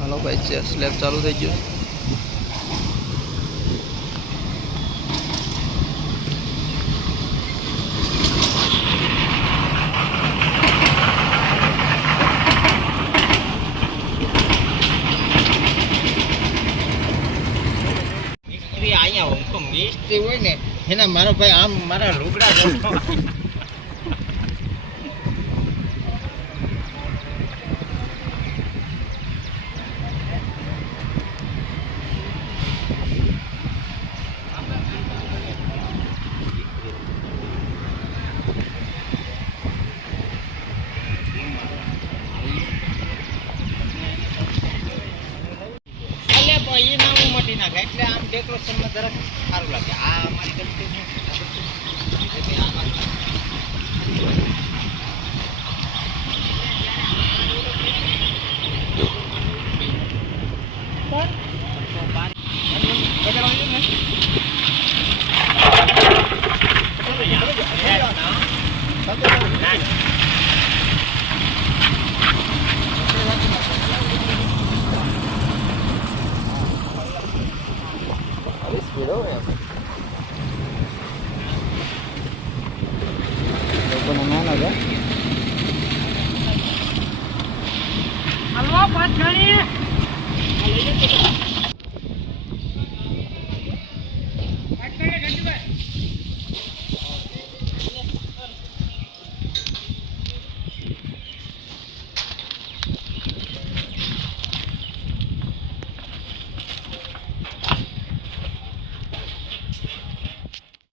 હાલો ભાઈ છે સ્લેબ ચાલુ થઈ ગયો. અહીંયા હોય તો મિસ્ત્રી હોય ને એના મારો ભાઈ આમ મારા લુગડા એટલે આમ ડેકોરેશનમાં જરાક સારું લાગે. આ મારી ગલતી